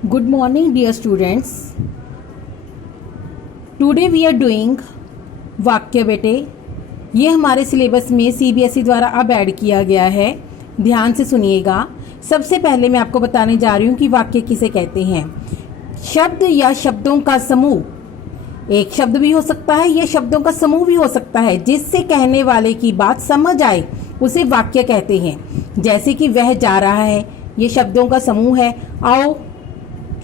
Good morning, dear students. Today we are doing वाक्य बेटे। ये हमारे सिलेबस में सीबीएसई द्वारा अब ऐड किया गया है। ध्यान से सुनिएगा। सबसे पहले मैं आपको बताने जा रही हूँ कि वाक्य किसे कहते हैं। शब्द या शब्दों का समूह, एक शब्द भी हो सकता है या शब्दों का समूह भी हो सकता है, जिससे कहने वाले की बात समझ आए उसे वाक्य कहते हैं। जैसे कि वह जा रहा है, ये शब्दों का समूह है। आओ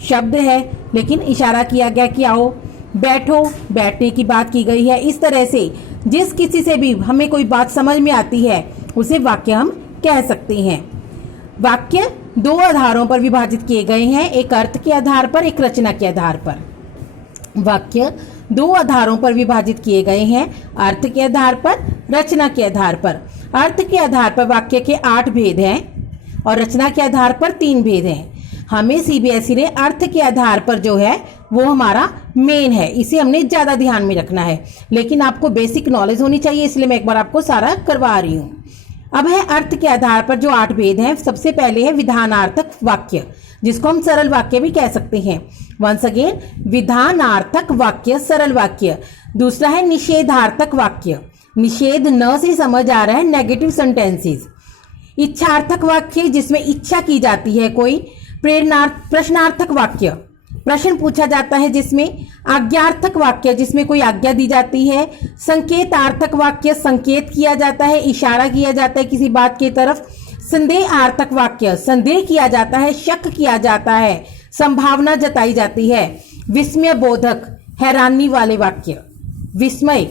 शब्द है लेकिन इशारा किया गया कि आओ। बैठो, बैठने की बात की गई है। इस तरह से जिस किसी से भी हमें कोई बात समझ में आती है उसे वाक्य हम कह सकते हैं। वाक्य दो आधारों पर विभाजित किए गए हैं, एक अर्थ के आधार पर, एक रचना के आधार पर। वाक्य दो आधारों पर विभाजित किए गए हैं, अर्थ के आधार पर, रचना के आधार पर। अर्थ के आधार पर वाक्य के 8 भेद हैं और रचना के आधार पर 3 भेद हैं। हमें सीबीएसई ने अर्थ के आधार पर जो है वो हमारा मेन है, इसे हमने ज्यादा ध्यान में रखना है। लेकिन आपको बेसिक नॉलेज होनी चाहिए, इसलिए मैं एक बार आपको सारा करवा रही हूँ। अब है अर्थ के आधार पर जो 8 भेद हैं। सबसे पहले है विधानार्थक वाक्य, जिसको हम सरल वाक्य भी कह सकते हैं। वंस अगेन, विधानार्थक वाक्य, सरल वाक्य। दूसरा है निषेधार्थक वाक्य। निषेध न से समझ आ रहा है नेगेटिव सेंटेंसेस। इच्छार्थक वाक्य, जिसमें इच्छा की जाती है कोई। प्रश्नार्थक वाक्य, प्रश्न पूछा जाता है जिसमें। आज्ञार्थक वाक्य, जिसमें कोई आज्ञा दी जाती है। संकेतार्थक वाक्य, संकेत किया जाता है, इशारा किया जाता है किसी बात की तरफ। संदेहार्थक वाक्य, संदेह किया जाता है, शक किया जाता है, संभावना जताई जाती है। विस्मय बोधक, हैरानी वाले वाक्य, विस्मय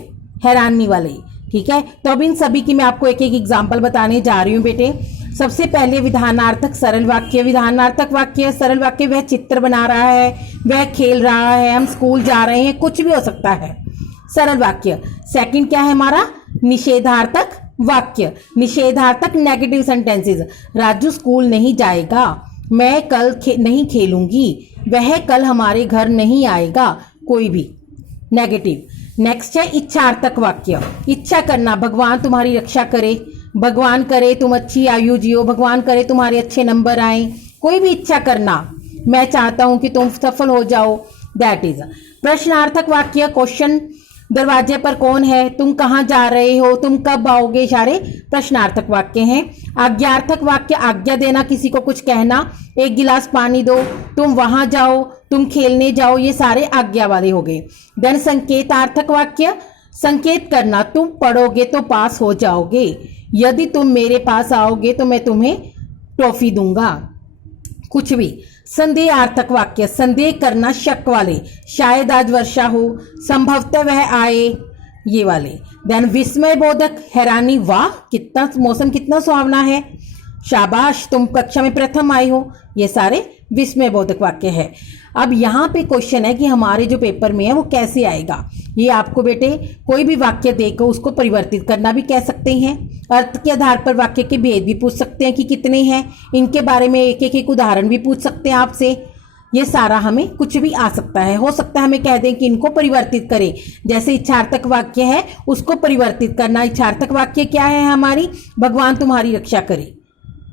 हैरानी वाले। ठीक है, तो अब इन सभी की मैं आपको एक एक एग्जाम्पल बताने जा रही हूँ बेटे। सबसे पहले विधानार्थक सरल वाक्य। विधानार्थक वाक्य, सरल वाक्य, वह चित्र बना रहा है, वह खेल रहा है, हम स्कूल जा रहे हैं, कुछ भी हो सकता है, सरल वाक्य। सेकंड क्या है हमारा? निषेधार्थक वाक्य। निषेधार्थक नेगेटिव सेंटेंसेस। राजू स्कूल नहीं जाएगा, मैं कल नहीं खेलूंगी, वह कल हमारे घर नहीं आएगा, कोई भी नेगेटिव। नेक्स्ट है इच्छार्थक वाक्य। इच्छा करना, भगवान तुम्हारी रक्षा करे, भगवान करे तुम अच्छी आयु जियो, भगवान करे तुम्हारे अच्छे नंबर आए, कोई भी इच्छा करना, मैं चाहता हूं कि तुम सफल हो जाओ, दैट इज। प्रश्नार्थक वाक्य, क्वेश्चन, दरवाजे पर कौन है, तुम कहाँ जा रहे हो, तुम कब आओगे, सारे प्रश्नार्थक वाक्य हैं। आज्ञार्थक वाक्य, आज्ञा देना, किसी को कुछ कहना, एक गिलास पानी दो, तुम वहां जाओ, तुम खेलने जाओ, ये सारे आज्ञा वाले हो गए। देन संकेतार्थक वाक्य, संकेत करना, तुम पढ़ोगे तो पास हो जाओगे, यदि तुम मेरे पास आओगे तो मैं तुम्हें ट्रॉफी दूंगा, कुछ भी। संदेहार्थक वाक्य, संदेह करना, शक वाले, शायद आज वर्षा हो, संभवतः वह आए, ये वाले। देन विस्मय बोधक, हैरानी, वाह कितना मौसम कितना सुहावना है, शाबाश तुम कक्षा में प्रथम आए हो, ये सारे विस्मय बोधक वाक्य है। अब यहाँ पे क्वेश्चन है कि हमारे जो पेपर में है वो कैसे आएगा। ये आपको बेटे कोई भी वाक्य देकर उसको परिवर्तित करना भी कह सकते हैं। अर्थ के आधार पर वाक्य के भेद भी पूछ सकते हैं कि कितने हैं, इनके बारे में एक उदाहरण भी पूछ सकते हैं आपसे। ये सारा हमें कुछ भी आ सकता है। हो सकता है हमें कह दें कि इनको परिवर्तित करें, जैसे इच्छार्थक वाक्य है उसको परिवर्तित करना। इच्छार्थक वाक्य क्या है हमारी? भगवान तुम्हारी रक्षा करे,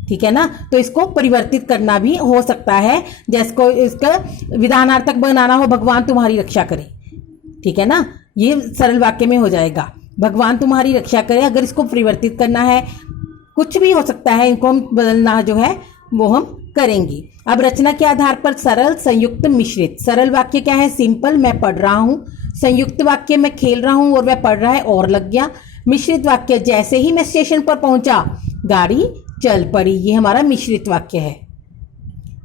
ठीक है ना, तो इसको परिवर्तित करना भी हो सकता है। जैसे इसका विधानार्थक बनाना हो, भगवान तुम्हारी रक्षा करे, ठीक है ना, ये सरल वाक्य में हो जाएगा, भगवान तुम्हारी रक्षा करे। अगर इसको परिवर्तित करना है, कुछ भी हो सकता है, इनको हम बदलना जो है वो हम करेंगे। अब रचना के आधार पर सरल, संयुक्त, मिश्रित। सरल वाक्य क्या है? सिंपल, मैं पढ़ रहा हूं। संयुक्त वाक्य, मैं खेल रहा हूं और वह पढ़ रहा है और लग गया। मिश्रित वाक्य, जैसे ही मैं स्टेशन पर पहुंचा गाड़ी चल पड़ी, ये हमारा मिश्रित वाक्य है।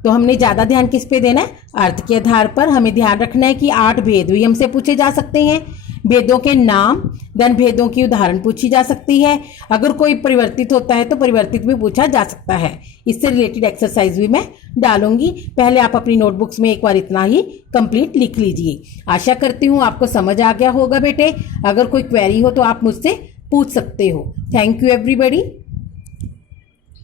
तो हमने ज्यादा ध्यान किस पे देना है? अर्थ के आधार पर। हमें ध्यान रखना है कि 8 भेद भी हमसे पूछे जा सकते हैं, भेदों के नाम, देन भेदों की उदाहरण पूछी जा सकती है। अगर कोई परिवर्तित होता है तो परिवर्तित भी पूछा जा सकता है। इससे रिलेटेड एक्सरसाइज भी मैं डालूंगी। पहले आप अपनी नोटबुक्स में एक बार इतना ही कंप्लीट लिख लीजिए। आशा करती हूँ आपको समझ आ गया होगा बेटे। अगर कोई क्वेरी हो तो आप मुझसे पूछ सकते हो। Thank you everybody.